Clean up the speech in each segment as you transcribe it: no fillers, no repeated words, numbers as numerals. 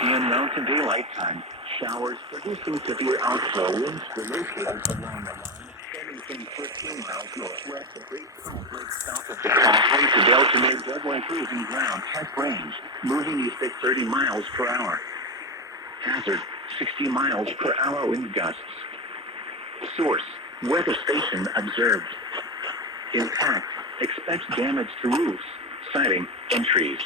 p.m. Mountain Daylight Time, showers producing severe outflow winds were located along the line extending from 13 miles northwest of Great Salt Lake south of the Causeway to Delta near Dugway Cruising Ground test range, moving east at 30 miles per hour. Hazard, 60 miles per hour wind gusts. Source, weather station observed. Impact, expect damage to roofs, siding, and trees.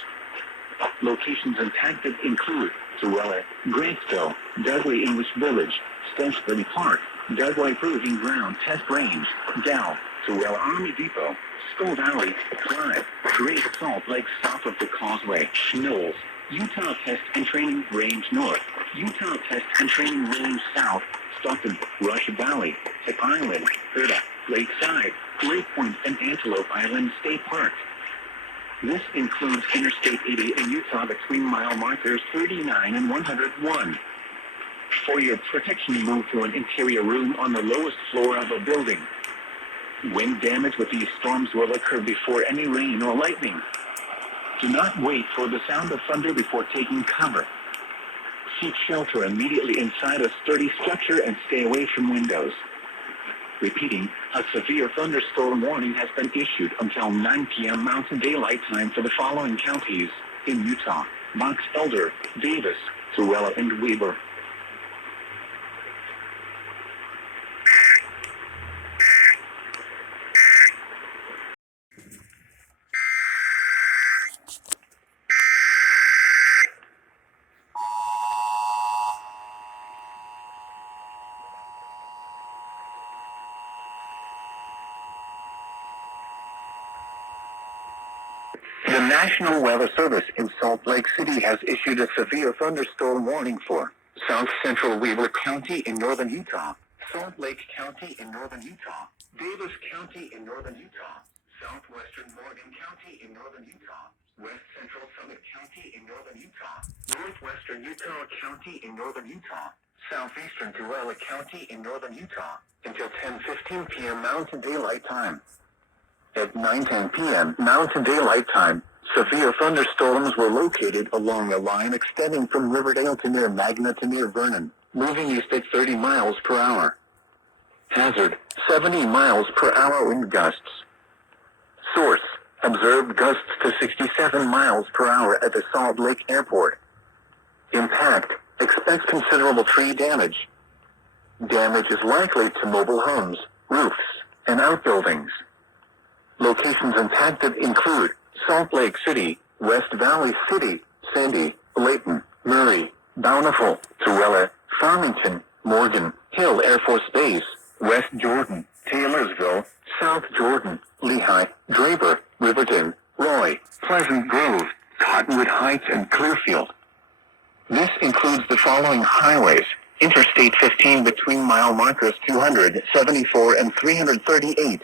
Locations impacted include Tooele, Grantsville, Dudley English Village, Stenchville Park, Dugway Proving Ground Test Range, Dow, Tooele Army Depot, Skull Valley, Clive, Great Salt Lake south of the Causeway, Knowles, Utah Test and Training Range North, Utah Test and Training Range South, Stockton, Rush Valley, Tip Island, Herda, Lakeside, Great Point, and Antelope Island State Park. This includes Interstate 80 in Utah between mile markers 39 and 101. For your protection, move to an interior room on the lowest floor of a building. Wind damage with these storms will occur before any rain or lightning. Do not wait for the sound of thunder before taking cover. Seek shelter immediately inside a sturdy structure and stay away from windows. Repeating, a severe thunderstorm warning has been issued until 9 p.m. Mountain Daylight Time for the following counties in Utah: Box Elder, Davis, Tooele, and Weber. The National Weather Service in Salt Lake City has issued a severe thunderstorm warning for South Central Weber County in northern Utah, Salt Lake County in northern Utah, Davis County in northern Utah, southwestern Morgan County in northern Utah, west central Summit County in northern Utah, northwestern Utah County in northern Utah, southeastern Tooele County in northern Utah, until 10:15 p.m. Mountain Daylight Time. At 9:10 p.m. Mountain Daylight Time, severe thunderstorms were located along a line extending from Riverdale to near Magna to near Vernon, moving east at 30 miles per hour. Hazard, 70 miles per hour wind gusts. Source, observed gusts to 67 miles per hour at the Salt Lake Airport. Impact, expect considerable tree damage. Damage is likely to mobile homes, roofs, and outbuildings. Locations impacted include Salt Lake City, West Valley City, Sandy, Layton, Murray, Bountiful, Tooele, Farmington, Morgan, Hill Air Force Base, West Jordan, Taylorsville, South Jordan, Lehigh, Draper, Riverton, Roy, Pleasant Grove, Cottonwood Heights, and Clearfield. This includes the following highways: Interstate 15 between mile markers 274 and 338.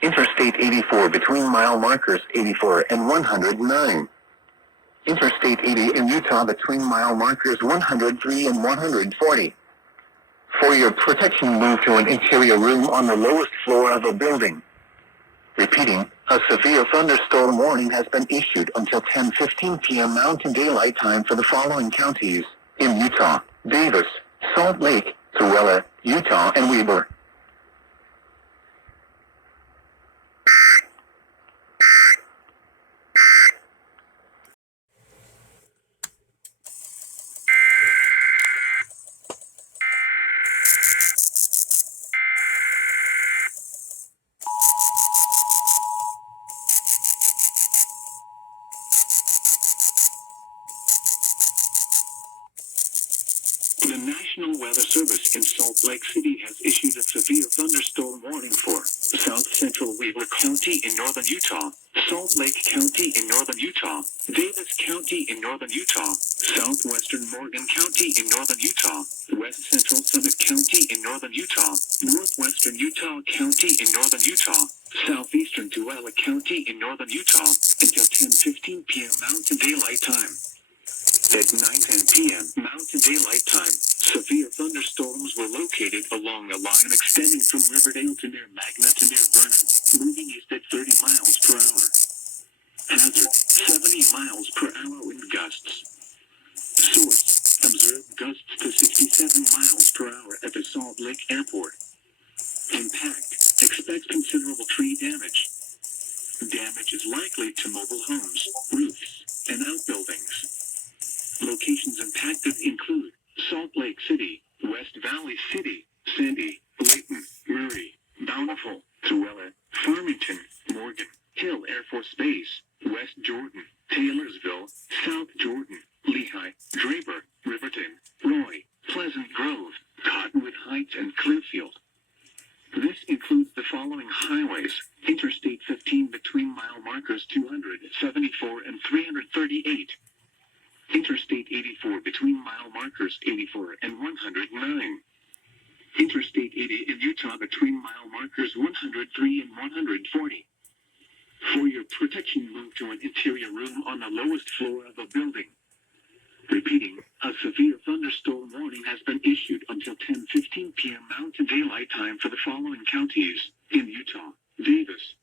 Interstate 84 between mile markers 84 and 109. Interstate 80 in Utah between mile markers 103 and 140. For your protection, move to an interior room on the lowest floor of a building. Repeating, a severe thunderstorm warning has been issued until 10:15 p.m. Mountain Daylight Time for the following counties in Utah: Davis, Salt Lake, Tooele, Utah, and Weber. The National Weather Service in Salt Lake City has issued a severe thunderstorm warning for South Central Weber County in northern Utah, Salt Lake County in northern Utah, Davis County in northern Utah, southwestern Morgan County in northern Utah, west central Summit County in northern Utah, northwestern Utah County in northern Utah, southeastern Tooele County in northern Utah, until 10:15 p.m. Mountain Daylight Time. At 9:10 p.m. Mountain Daylight Time, severe thunderstorms were located along a line extending from Riverdale to near Magna to near Vernon, moving east at 30 miles per hour. Hazard, 70 miles per hour wind gusts. Source, gusts to 67 miles per hour at the Salt Lake Airport. Impact. Expect considerable tree damage. Damage is likely to mobile homes, roofs, and outbuildings. Locations impacted include Salt Lake City, West Valley City, Sandy, Layton, Murray, Bountiful, Tooele, Farmington, Morgan, Hill Air Force Base, West Jordan, Taylorsville, South Jordan, Lehigh, Draper, Riverton, Roy, Pleasant Grove, Cottonwood Heights, and Clearfield. This includes the following highways: Interstate 15 between mile markers 274 and 338. Interstate 84 between mile markers 84 and 109. Interstate 80 in Utah between mile markers 103 and 140. For your protection, move to an interior room on the lowest floor of a building. Repeating, a severe thunderstorm warning has been issued until 10:15 p.m. Mountain Daylight Time for the following counties: in Utah, Davis,